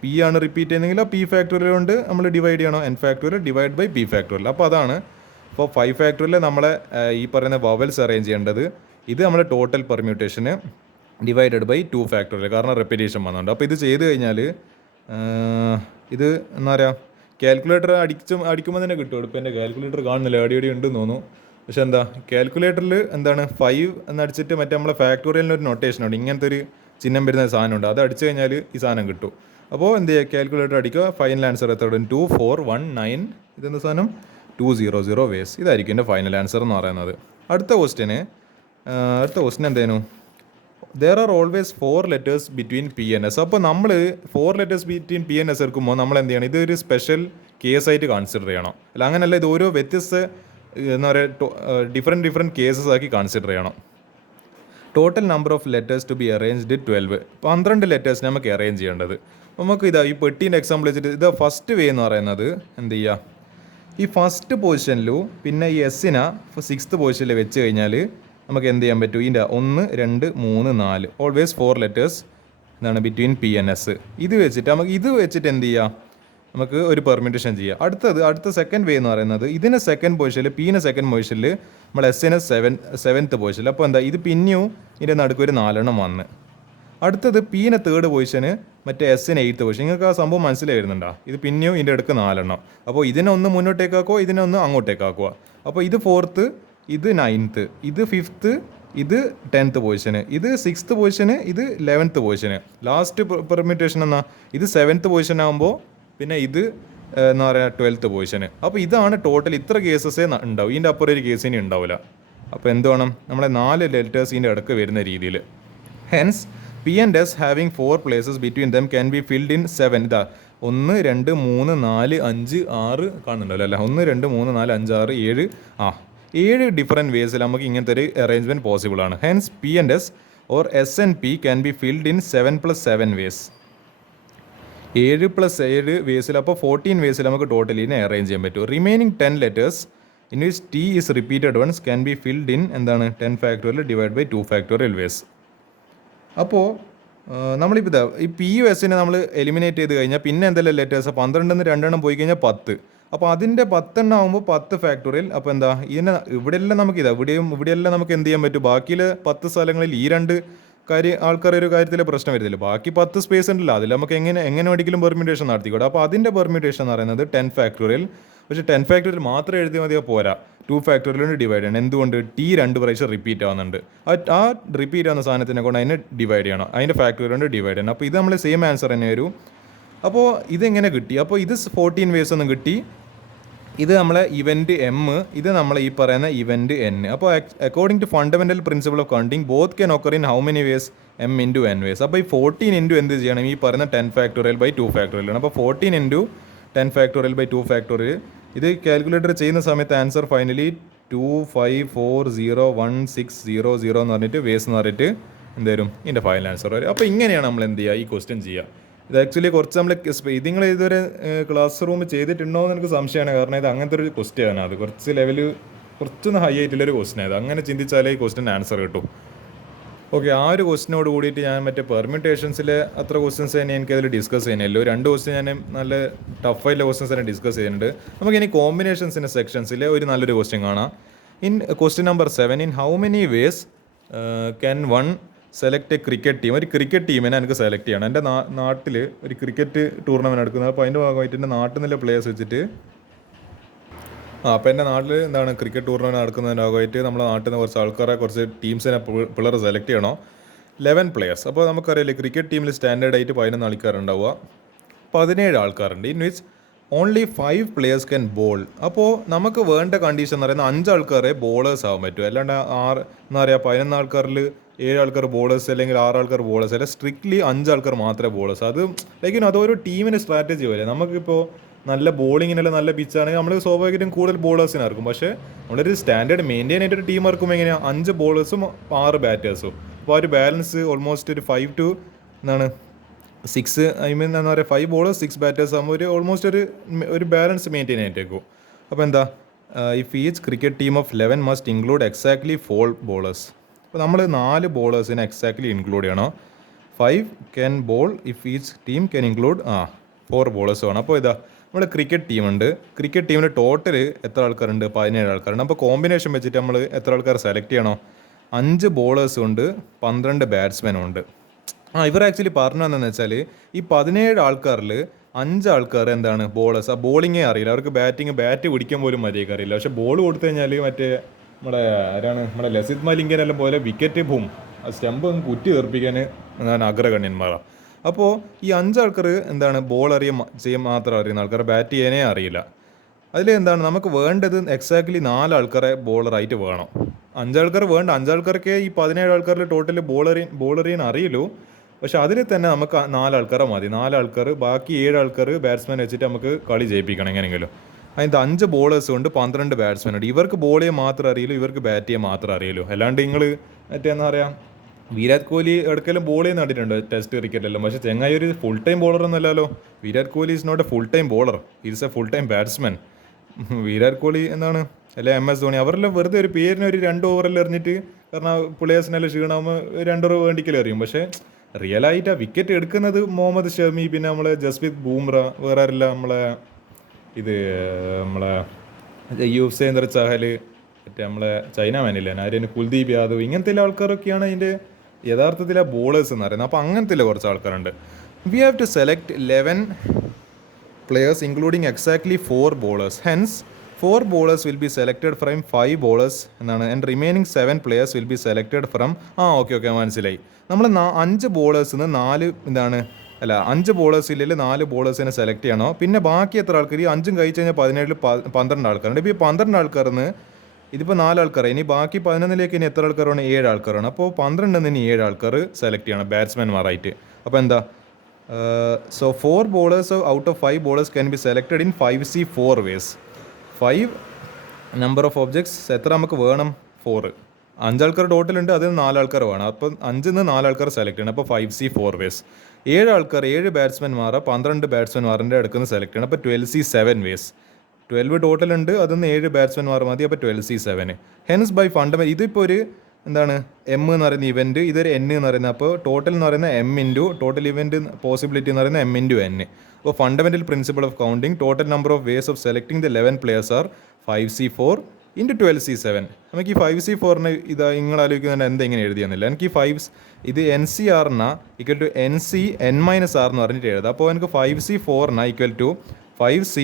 പി ആണ് റിപ്പീറ്റ് ചെയ്യുന്നതെങ്കിൽ പി ഫാക്ടോറിയൽ കൊണ്ട് നമ്മൾ ഡിവൈഡ് ചെയ്യണം. N factorial divide by P factorial. അപ്പോൾ അതാണ് ഇപ്പോൾ 5 ഫാക്ടോറിയൽ നമ്മളെ ഈ പറയുന്ന വവൽസ് അറേഞ്ച് ചെയ്യേണ്ടത്. ഇത് നമ്മുടെ ടോട്ടൽ പെർമ്യൂട്ടേഷന് ഡിവൈഡഡ് ബൈ 2 ഫാക്ടോറിയൽ, കാരണം റെപ്പിറ്റേഷൻ വന്നുണ്ട്. അപ്പോൾ ഇത് ചെയ്ത് കഴിഞ്ഞാൽ ഇത് എന്താ പറയുക, കാൽക്കുലേറ്റർ അടിക്കുമ്പോൾ തന്നെ കിട്ടും. ഇപ്പോൾ എൻ്റെ കാൽക്കുലേറ്റർ കാണുന്നില്ല, അടി ഉണ്ടെന്ന് തോന്നുന്നു. പക്ഷെ കാൽക്കുലേറ്ററിൽ 5 എന്നടിച്ചിട്ട് മറ്റേ നമ്മളെ ഫാക്ടോറിയലിനൊരു നൊട്ടേഷൻ ഉണ്ട്, ഇങ്ങനത്തെ ഒരു ചിഹ്നം വരുന്ന സാധനമുണ്ട്. അത് അടിച്ചു കഴിഞ്ഞാൽ ഈ സാധനം കിട്ടും. അപ്പോൾ എന്ത് ചെയ്യുക, കാൽക്കുലേറ്റർ അടിക്കുക, ഫൈനൽ ആൻസർ എത്ര 2419. ഇതെന്താ സാധനം 200 വേസ്. ഇതായിരിക്കും എൻ്റെ ഫൈനൽ ആൻസർ എന്ന് പറയുന്നത്. അടുത്ത ക്വസ്റ്റ്യൻ എന്തേനു, there are always 4 letters between P and S. അപ്പോൾ നമ്മൾ 4 letters between P and S എടുക്കുമ്പോൾ നമ്മൾ എന്ത് ചെയ്യണം, ഇതൊരു സ്പെഷ്യൽ കേസായിട്ട് കൺസിഡർ ചെയ്യണം. അല്ല അങ്ങനെയല്ല, ഇത് ഓരോ വ്യത്യസ്ത എന്താ പറയുക ഡിഫറെൻറ്റ് കേസസ് ആക്കി കൺസിഡർ ചെയ്യണം. Total number of letters to be arranged 12 letters നമുക്ക് അറേഞ്ച് ചെയ്യേണ്ടത്. നമുക്ക് ഇതാ ഈ പെട്ടീൻ്റെ എക്സാമ്പിൾ വെച്ചിട്ട് ഇത് ഫസ്റ്റ് വേ എന്ന് പറയുന്നത് എന്ത് ചെയ്യുക, ഈ ഫസ്റ്റ് പൊസിഷനിലും പിന്നെ ഈ എസ്സിനെ 6th പൊസിഷനിൽ വെച്ച് കഴിഞ്ഞാൽ നമുക്ക് എന്ത് ചെയ്യാൻ പറ്റും, ഇതിൻ്റെ 1 2 3 4 ഓൾവേസ് 4 ലെറ്റേഴ്സ് എന്താണ് ബിറ്റ്വീൻ പി എൻ എസ്. ഇത് വെച്ചിട്ട് എന്ത് ചെയ്യുക, നമുക്ക് ഒരു പെർമ്യൂട്ടേഷൻ ചെയ്യാം. അടുത്ത സെക്കൻഡ് വേ എന്ന് പറയുന്നത് ഇതിന് സെക്കൻഡ് പൊസിഷനിൽ, പീനെ സെക്കൻഡ് പൊസിഷനിൽ, നമ്മൾ എസ്സിന് 7th പൊസിഷനിൽ. അപ്പോൾ എന്താ, ഇത് പിന്നെയും ഇതിൻ്റെ നടുക്ക് ഒരു 4 വന്ന്. അടുത്തത് പീനെ 3rd പൊസിഷന്, മറ്റേ എസ്സിന് 8th പൊസിഷൻ. നിങ്ങൾക്ക് ആ സംഭവം മനസ്സിലായി വരുന്നുണ്ടോ? ഇത് പിന്നെയും ഇതിൻ്റെ അടുക്ക് 4. അപ്പോൾ ഇതിനെ ഒന്ന് മുന്നോട്ടേക്കാക്കുക, ഇതിനെ ഒന്ന് അങ്ങോട്ടേക്കാക്കുക. അപ്പോൾ ഇത് 4th, ഇത് 9th, ഇത് 5th, ഇത് 10th പൊസിഷന്, ഇത് 6th പൊസിഷന്, ഇത് 11th പൊസിഷന്. ലാസ്റ്റ് പെർമ്യൂട്ടേഷൻ എന്നാ ഇത് 7th പൊസിഷൻ ആകുമ്പോൾ പിന്നെ ഇത് എന്താ പറയുക 12th പൊസിഷന്. അപ്പോൾ ഇതാണ് ടോട്ടൽ. ഇത്ര കേസസേ ഉണ്ടാവും, ഇതിൻ്റെ അപ്പുറം ഒരു കേസ് ഇനി ഉണ്ടാവില്ല. അപ്പോൾ എന്ത് വേണം, നമ്മളെ 4 ലെറ്റേഴ്സ് ഇതിൻ്റെ ഇടയ്ക്ക് വരുന്ന രീതിയിൽ. Hence P and S having 4 places between them can be filled in 7. ഇതാ 1 2 3 4 5 6 കാണുന്നുണ്ടല്ലോ അല്ലേ, 1 2 3 4 5 6 7 ഡിഫറെൻറ്റ് വേസിൽ നമുക്ക് ഇങ്ങനത്തെ ഒരു അറേഞ്ച്മെൻറ്റ് പോസിബിൾ ആണ്. Hence P and S or S and P can be filled in 7+7 ways. 7+7 വേസിൽ, അപ്പോൾ 14 വേസിൽ നമുക്ക് ടോട്ടലി ഇതിനെ അറേഞ്ച് ചെയ്യാൻ പറ്റും. Remaining 10 letters in which T is repeated once can be filled in എന്താണ് 10 factorial divide by 2 factorial ways. അപ്പോൾ നമ്മളിപ്പോൾ ഇതാ ഈ പി യു എസിനെ നമ്മൾ എലിമിനേറ്റ് ചെയ്ത് കഴിഞ്ഞാൽ പിന്നെ എന്തെല്ലാം ലെറ്റേഴ്സ് 12 2 പോയി കഴിഞ്ഞാൽ 10. അപ്പോൾ അതിൻ്റെ 10 ആകുമ്പോൾ 10 ഫാക്ടോറിയൽ. അപ്പോൾ എന്താ ഇതിനെ ഇവിടെയെല്ലാം നമുക്ക് ഇവിടെയെല്ലാം നമുക്ക് എന്ത് ചെയ്യാൻ പറ്റും, ബാക്കിയിൽ 10 സ്ഥലങ്ങളിൽ ഈ 2 ആൾക്കാർ ഒരു കാര്യത്തിൽ പ്രശ്നം വരുന്നില്ല. ബാക്കി 10 സ്പേസ് ഉണ്ടല്ലോ, അതിൽ നമുക്ക് എങ്ങനെ വേണമെങ്കിലും പെർമ്യൂട്ടേഷൻ നടത്തിക്കൂടെ. അപ്പോൾ അതിൻ്റെ പെർമ്യൂട്ടേഷൻ എന്ന് പറയുന്നത് 10 ഫാക്ടോറിയൽ. പക്ഷേ 10 ഫാക്ടോറിയൽ മാത്രം എഴുതിയാൽ മതിയോ, പോരാ, 2 ഫാക്ടോറിയൽ ഡിവൈഡ് ചെയ്യണം. എന്തുകൊണ്ട്, ടി 2 പ്രാവശ്യം റിപ്പീറ്റ് ആവുന്നുണ്ട്. ആ റിപ്പീറ്റ് ആവുന്ന സാധനത്തിനെ കൊണ്ട് അതിനെ ഡിവൈഡ് ചെയ്യണം, അതിൻ്റെ ഫാക്ടോറിയൽ കൊണ്ട് ഡിവൈഡ് ചെയ്യണം. അപ്പോൾ ഇത് നമ്മൾ സെയിം ആൻസർ തന്നെ വരും. അപ്പോൾ ഇതെങ്ങനെ കിട്ടി, അപ്പോൾ ഇത് 14 വേസ് ഒന്നും കിട്ടി. ഇത് നമ്മളെ ഇവൻറ്റ് എം, ഇത് നമ്മളെ ഈ പറയുന്ന ഇവൻറ്റ് എൻ. അപ്പോൾ according to fundamental principle of counting both can occur in how many ways, m into n ways. അപ്പോൾ ഈ 14 ഇൻറ്റു എന്ത് ചെയ്യണം, ഈ പറയുന്ന 10 ഫാക്ടോറിയൽ ബൈ 2 ഫാക്ടോറിയൽ ആണ്. അപ്പോൾ 14 ഇൻറ്റു 10 ഫാക്ടോറിയൽ ബൈ 2 ഫാക്ടോറിയൽ. ഇത് കാൽക്കുലേറ്റർ ചെയ്യുന്ന സമയത്ത് ആൻസർ ഫൈനലി 2540160 എന്ന് പറഞ്ഞിട്ട് വേസ് എന്ന് പറഞ്ഞിട്ട് എന്തായാലും ഇതിൻ്റെ ഫൈനൽ ആൻസർ വരും. അപ്പോൾ ഇങ്ങനെയാണ് നമ്മൾ എന്ത് ചെയ്യുക, ഈ ക്വസ്റ്റ്യൻ ചെയ്യുക. ഇത് ആക്ച്വലി കുറച്ച് നമ്മൾ നിങ്ങൾ ഇതുവരെ ക്ലാസ് റൂം ചെയ്തിട്ടുണ്ടോ എന്ന് എനിക്ക് സംശയമാണ്. കാരണം ഇത് അങ്ങനത്തെ ഒരു ക്വസ്റ്റ്യൻ ആണ്, അത് കുറച്ച് ലെവൽ കുറച്ചൊന്ന് ഹൈ ആയിട്ടുള്ളൊരു ക്വസ്റ്റ്യൻ ആയത്. അങ്ങനെ ചിന്തിച്ചാലേ ഈ ക്വസ്റ്റ്യൻ ആൻസർ കിട്ടും. ഓക്കെ, ആ ഒരു ക്വസ്റ്റിനോട് കൂടിയിട്ട് ഞാൻ മറ്റേ പെർമ്യൂട്ടേഷൻസിലെ അത്ര ക്വസ്റ്റ്യൻസ് തന്നെ എനിക്കതിൽ ഡിസ്കസ് ചെയ്യുന്നില്ലോ. 2 ക്വസ്റ്റ്യൻ ഞാൻ നല്ല ടഫായിട്ടുള്ള ക്വസ്റ്റ്യൻസ് തന്നെ ഡിസ്കസ് ചെയ്യുന്നുണ്ട്. നമുക്കിനി കോമ്പിനേഷൻസിൻ്റെ സെക്ഷൻസിൽ ഒരു നല്ലൊരു ക്വസ്റ്റ്യൻ കാണാം. In question number 7, in how many vase can one select A cricket team. ഒരു ക്രിക്കറ്റ് ടീമിനെ എനിക്ക് സെലക്ട് ചെയ്യണം. എൻ്റെ നാട്ടിൽ ഒരു ക്രിക്കറ്റ് ടൂർണമെൻറ്റ് നടക്കുന്നത്. അപ്പോൾ അതിൻ്റെ ഭാഗമായിട്ട് എൻ്റെ നാട്ടിൽ നിന്നുള്ള പ്ലേയേഴ്സ് വെച്ചിട്ട് അപ്പോൾ എൻ്റെ നാട്ടിൽ എന്താണ് ക്രിക്കറ്റ് ടൂർണമെൻറ്റ് നടക്കുന്നതിൻ്റെ ഭാഗമായിട്ട് നമ്മുടെ നാട്ടിൽ നിന്ന് കുറച്ച് ടീംസിനെ പിള്ളേർ സെലക്ട് ചെയ്യണോ. 11 പ്ലെയേഴ്സ്. അപ്പോൾ നമുക്കറിയില്ലേ ക്രിക്കറ്റ് ടീമിൽ സ്റ്റാൻഡേർഡ് ആയിട്ട് 11 ആൾക്കാരുണ്ടാവുക. 17 ആൾക്കാരുണ്ട്. In which only 5 players can ball. അപ്പോൾ നമുക്ക് വേണ്ട കണ്ടീഷൻ എന്ന് പറയുന്നത് 5 ആൾക്കാരെ ബോളേഴ്സ് ആവാൻ പറ്റും. അല്ലാണ്ട് എന്താ പറയുക 11 ആൾക്കാരിൽ 7 ആൾക്കാർ ബോളേഴ്സ് അല്ലെങ്കിൽ 6 ആൾക്കാർ ബോളേഴ്സ് അല്ല, സ്ട്രിക്ട്ലി 5 ആൾക്കാർ മാത്രമേ ബോളേഴ്സ്. അത് ലൈക്ക് അതൊരു ടീമിൻ്റെ സ്ട്രാറ്റജി പോലെ. നമുക്കിപ്പോൾ നല്ല ബോളിങ്ങിനെല്ലാം നല്ല പിച്ചാണെങ്കിൽ നമ്മൾ സ്വാഭാവികമായിട്ടും കൂടുതൽ ബോളേഴ്സിനെ ഇറക്കും. പക്ഷേ നമ്മളൊരു സ്റ്റാൻഡേർഡ് മെയിൻറ്റെയിൻ ആയിട്ടൊരു ടീം ഇറക്കുമ്പോൾ എങ്ങനെയാണ് 5 ബോളേഴ്സും 6 ബാറ്റേഴ്സും. അപ്പോൾ ആ ഒരു ബാലൻസ് ഓൾമോസ്റ്റ് ഒരു 5 to 6 എന്താ പറയുക 5 ബോളേഴ്സ് 6 ബാറ്റേഴ്സ് ആകുമ്പോൾ ഓൾമോസ്റ്റ് ഒരു ബാലൻസ് മെയിൻറ്റെയിൻ ആയിട്ടേക്കും. അപ്പോൾ എന്താ if each cricket team of 11 must include exactly 4 bowlers. അപ്പോൾ നമ്മൾ 4 ബോളേഴ്സിനെ എക്സാക്ട്ലി ഇൻക്ലൂഡ് ചെയ്യണം. 5 can ball if each team can include 4 bowlers വേണം. അപ്പോൾ ഇതാ നമ്മുടെ ക്രിക്കറ്റ് ടീമുണ്ട്. ക്രിക്കറ്റ് ടീമിന് ടോട്ടൽ എത്ര ആൾക്കാരുണ്ട്, 17 ആൾക്കാരുണ്ട്. അപ്പോൾ കോമ്പിനേഷൻ വെച്ചിട്ട് നമ്മൾ എത്ര ആൾക്കാർ സെലക്ട് ചെയ്യണോ, 5 ബോളേഴ്സും ഉണ്ട്, 12 ബാറ്റ്സ്മാനും ഉണ്ട്. ഇവർ ആക്ച്വലി പറഞ്ഞു എന്താണെന്ന് വെച്ചാൽ ഈ 17 ആൾക്കാരിൽ 5 ആൾക്കാർ എന്താണ് ബോളേഴ്സ്. ആ ബോളിങ്ങേ അറിയില്ല, അവർക്ക് ബാറ്റ് പിടിക്കാൻ പോലും മര്യാദയ്ക്ക് അറിയില്ല. പക്ഷേ ബോൾ കൊടുത്തു കഴിഞ്ഞാൽ മറ്റേ നമ്മുടെ ലസിത് മലിംഗനെല്ലാം പോലെ വിക്കറ്റ് ബൂം സ്റ്റംപ് കുറ്റി തെറിപ്പിക്കാൻ അഗ്രഗണ്യന്മാരാണ്. അപ്പോൾ ഈ 5 ആൾക്കാർ എന്താണ് ബോൾ ചെയ്യാൻ മാത്രം അറിയുന്ന ആൾക്കാർ, ബാറ്റ് ചെയ്യാനേ അറിയില്ല. അതിൽ എന്താണ് നമുക്ക് വേണ്ടത് എക്സാക്ട്ലി 4 ആൾക്കാരെ ബോളറായിട്ട് വേണം. 5 ആൾക്കാർ വേണ്ട. 5 ആൾക്കാർക്ക് ഈ 17 ആൾക്കാരിൽ ടോട്ടൽ ബോൾ ചെയ്യാൻ അറിയുള്ളൂ. പക്ഷെ അതിൽ തന്നെ നമുക്ക് 4 ആൾക്കാരെ മതി. 4 ആൾക്കാർ, ബാക്കി 7 ആൾക്കാർ ബാറ്റ്സ്മാൻ വെച്ചിട്ട് നമുക്ക് കളി ജയിപ്പിക്കണം എങ്ങനെയെങ്കിലും. അതിൻ്റെ 5 ബോളേഴ്സ് കൊണ്ട് 12 ബാറ്റ്സ്മാൻ ഉണ്ട്. ഇവർക്ക് ബോൾ ചെയ്യാൻ മാത്രം അറിയില്ലൂ, ഇവർക്ക് ബാറ്റ് ചെയ്യാൻ മാത്രം അറിയുള്ളൂ. അല്ലാണ്ട് നിങ്ങൾ മറ്റേ എന്താ പറയുക വിരാട് കോഹ്ലി എവിടേക്കെല്ലാം ബോൾ ചെയ്യുന്ന കണ്ടിട്ടുണ്ട് ടെസ്റ്റ് ക്രിക്കറ്റെല്ലാം. പക്ഷേ ചെങ്ങായി ഒരു ഫുൾ ടൈം ബോളർ ഒന്നല്ലല്ലോ. Virat Kohli is not a full time bowler, is a full time batsman. Virat Kohli എന്താണ് അല്ലെ MS ധോണി, അവരെല്ലാം വെറുതെ ഒരു പേരിന് ഒരു 2 ഓവറെല്ലാം എറിഞ്ഞിട്ട്, കാരണം പ്ലേയേഴ്സിനെല്ലാം ക്ഷീണമാകുമ്പോൾ 2 ഓവർ വേണ്ടിക്കലും എറിയും. പക്ഷേ റിയലായിട്ട് ആ വിക്കറ്റ് എടുക്കുന്നത് മുഹമ്മദ് ഷമി, പിന്നെ നമ്മളെ ജസ്പ്രീത് ബൂംറ, വേറെ ആരില്ല നമ്മളെ യുസ്വേന്ദ്ര ചഹൽ, മറ്റേ നമ്മളെ ചൈന മാനില്ലേ ആര്യന് കുൽദീപ് യാദവ്, ഇങ്ങനത്തെ ആൾക്കാരൊക്കെയാണ് അതിൻ്റെ യഥാർത്ഥത്തിലെ ബോളേഴ്സ് എന്ന് പറയുന്നത്. അപ്പോൾ അങ്ങനത്തെ കുറച്ച് ആൾക്കാരുണ്ട്. We have to select 11 players including exactly 4 bowlers. Hence 4 bowlers will be selected from 5 bowlers എന്നാണ് and remaining 7 players will be selected from okay മനസ്സിലായി. നമ്മൾ 5 ബോളേഴ്സിന് 4 എന്താണ് അല്ല 5 ബോളേഴ്സ് ഇല്ലെങ്കിൽ 4 ബോളേഴ്സിനെ സെലക്ട് ചെയ്യണോ, പിന്നെ ബാക്കി എത്ര ആൾക്കാർ ഈ 5 കഴിച്ച് കഴിഞ്ഞാൽ 17 12 ആൾക്കാരുണ്ട്. ഇപ്പോൾ ഈ 12 ആൾക്കാരിന്ന് ഇതിപ്പോൾ 4 ആൾക്കാരാണ്, ഇനി ബാക്കി 11ലേക്ക് ഇനി എത്ര ആൾക്കാരാണ്? 7 ആൾക്കാരാണ്. അപ്പോൾ 12 ഇനി 7 ആൾക്കാർ സെലക്ട് ചെയ്യണം ബാറ്റ്സ്മാൻമാരായിട്ട്. അപ്പോൾ എന്താ so 4 bowlers out of 5 bowlers can be selected in 5C4 ways. 5 number of objects എത്ര നമുക്ക് വേണം? 4. 5 ആൾക്കാർ ടോട്ടലുണ്ട്, അതിൽ 4 ആൾക്കാർ വേണം. അപ്പം 5 4 ആൾക്കാർ സെലക്ട് ചെയ്യണം. അപ്പോൾ 5C4 വേസ്. 7 ആൾക്കാർ 7 ബാറ്റ്സ്മാൻമാരെ 12 ബാറ്റ്സ്മാൻമാരുടെ അടുക്കുന്ന സെലക്ട് ചെയ്യണം. അപ്പോൾ 12C7 വേസ്. 12 ടോട്ടലുണ്ട്, അതിൽ നിന്ന് 7 ബാറ്റ്സ്മാൻമാർ മതി. അപ്പോൾ 12C7. ഹെൻസ് ബൈ ഫണ്ടമെൻ്റൽ ഇതിപ്പോൾ ഒരു എന്താണ് എം എന്ന് പറയുന്ന ഇവൻറ്റ്, ഇതൊരു എൻ എന്ന് പറയുന്നത്. അപ്പോൾ ടോട്ടൽ എന്ന് പറയുന്ന m into total event possibility എന്ന് പറയുന്നത് എം ഇൻറ്റു എൻ. അപ്പോൾ fundamental principle of counting total number of ways of selecting the 11 players are 5C4 into 12C7. നമുക്ക് ഈ 5C4ന് ഇത് നിങ്ങൾ ആലോചിക്കുന്നുണ്ട് എന്താ ഇങ്ങനെ എഴുതിയെന്നില്ല. എനിക്ക് ഈ 5 ഇത് NCRനാ ഈക്വൽ ടു NC N-R എന്ന് പറഞ്ഞിട്ട് എഴുതാം. അപ്പോൾ എനിക്ക് 5C4 ഈക്വൽ ടു 5C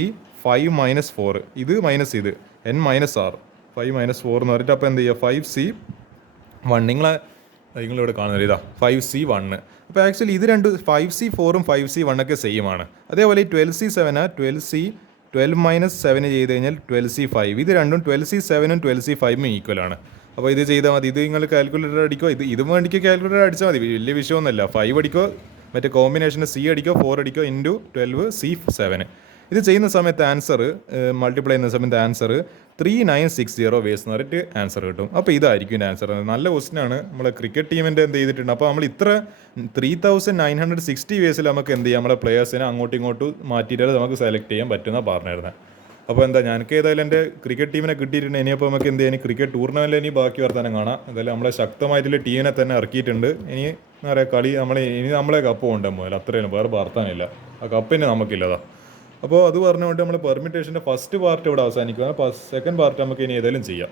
5-4 ഇത് മൈനസ് ഇത് N-R 5-4 എന്ന് പറഞ്ഞിട്ട് അപ്പോൾ എന്ത് ചെയ്യുക 5C1 നിങ്ങളിവിടെ കാണുന്നത് ഇതാ 5C1. അപ്പോൾ ആക്ച്വലി ഇത് രണ്ട് 5C4 5C1 ഒക്കെ സെയിം ആണ്. അതേപോലെ ഈ 12C7 12-7 ചെയ്ത് കഴിഞ്ഞാൽ 12C5. ഇത് രണ്ടും 12C7 12C5 ഈക്വൽ ആണ്. അപ്പോൾ ഇത് ചെയ്താൽ മതി. ഇത് നിങ്ങൾ കാൽക്കുലേറ്റർ അടിക്കോ, ഇതും വേണ്ടിക്ക് കാൽക്കുലേറ്റർ അടിച്ചാൽ മതി, വലിയ വിഷയമൊന്നുമില്ല. 5 അടിക്കോ, മറ്റേ കോമ്പിനേഷന് C അടിക്കോ, 4 അടിക്കോ ഇൻറ്റു 12C7. ഇത് ചെയ്യുന്ന സമയത്ത് ആൻസർ മൾട്ടിപ്ലൈ ചെയ്യുന്ന സമയത്ത് ആൻസർ 3960 വേസ് എന്ന് പറഞ്ഞിട്ട് ആൻസർ കിട്ടും. അപ്പോൾ ഇതായിരിക്കും ഇതിൻ്റെ ആൻസർ. നല്ല ക്വസ്റ്റ്യൻ ആണ്. നമ്മളെ ക്രിക്കറ്റ് ടീമിൻ്റെ എന്ത് ചെയ്തിട്ടുണ്ട്. അപ്പോൾ നമ്മൾ ഇത്ര 3960 വേസിൽ നമുക്ക് എന്ത് ചെയ്യാം, നമ്മളെ പ്ലെയേഴ്സിനെ അങ്ങോട്ടും ഇങ്ങോട്ടും മാറ്റിയിട്ട് നമുക്ക് സെലക്ട് ചെയ്യാൻ പറ്റുന്ന പറഞ്ഞിരുന്നത്. അപ്പോൾ എന്താ ഞങ്ങൾക്ക് ഏതായാലും എൻ്റെ ക്രിക്കറ്റ് ടീമിനെ കിട്ടിയിട്ടുണ്ട്. ഇനിയപ്പോൾ നമുക്ക് എന്ത് ചെയ്യാൻ ക്രിക്കറ്റ് ടൂർണമെൻറ്റിൽ ഇനി ബാക്കി വർത്താനം കാണാം. എന്തായാലും നമ്മളെ ശക്തമായിട്ടുള്ള ടീമിനെ തന്നെ ഇറക്കിയിട്ടുണ്ട്. ഇനി എന്താ പറയുക കളി നമ്മളെ കപ്പ് കൊണ്ടുപോകാൻ പോയാലും അത്രയും വേറെ വാർത്താനില്ല. ആ കപ്പിന് നമുക്കില്ലതാ. അപ്പോൾ അത് പറഞ്ഞുകൊണ്ട് നമ്മൾ പെർമിറ്റേഷൻ്റെ ഫസ്റ്റ് പാർട്ട് ഇവിടെ അവസാനിക്കുകയാണ്. സെക്കൻഡ് പാർട്ട് നമുക്ക് ഇനി ഏതായാലും ചെയ്യാം.